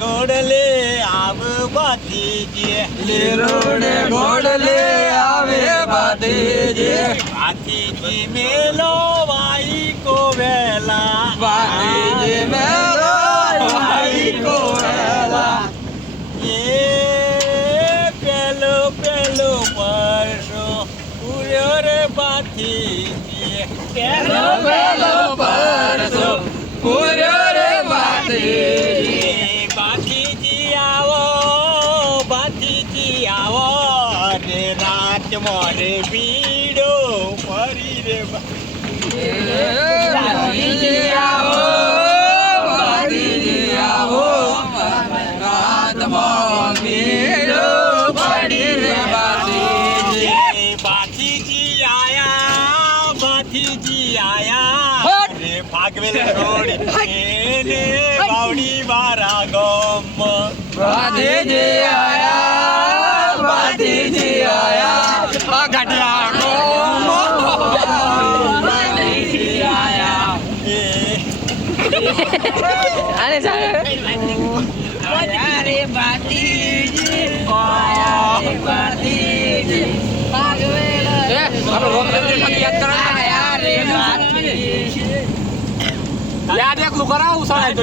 ગોડલે આવ બાતીજી લીરોડે ગોડલે આવે બાતીજી બાતીજી મેલો વાઈ કો વેલા બાતીજી મેલો વાઈ કો વેલા એ પેલો પેલો પરસો ઉર્યો રે બાતીજી પેલો પેલો પરસો ઉર્યો રે બાતીજી બાતીજી આવો રે રાત મોરે પીડો ફરી રે બાતીજી આવો બાતીજી આવો રાતમાં ભીડો પડી રે બાતીજી બાતીજી આયા રે ભાગવેલ રોડી એને બાવડી મારા ગમ બાતીજી આયા બાતીજી આયા ઘાટિયા ગોમ બાતીજી આયા આને સાહેબ આયા રે બાતીજી આયા રે બાતીજી ભાગવેલ આપણે રોક યાદ કરો આયા રે બાતીજી યાદ એકલું કરાવું સળાય તો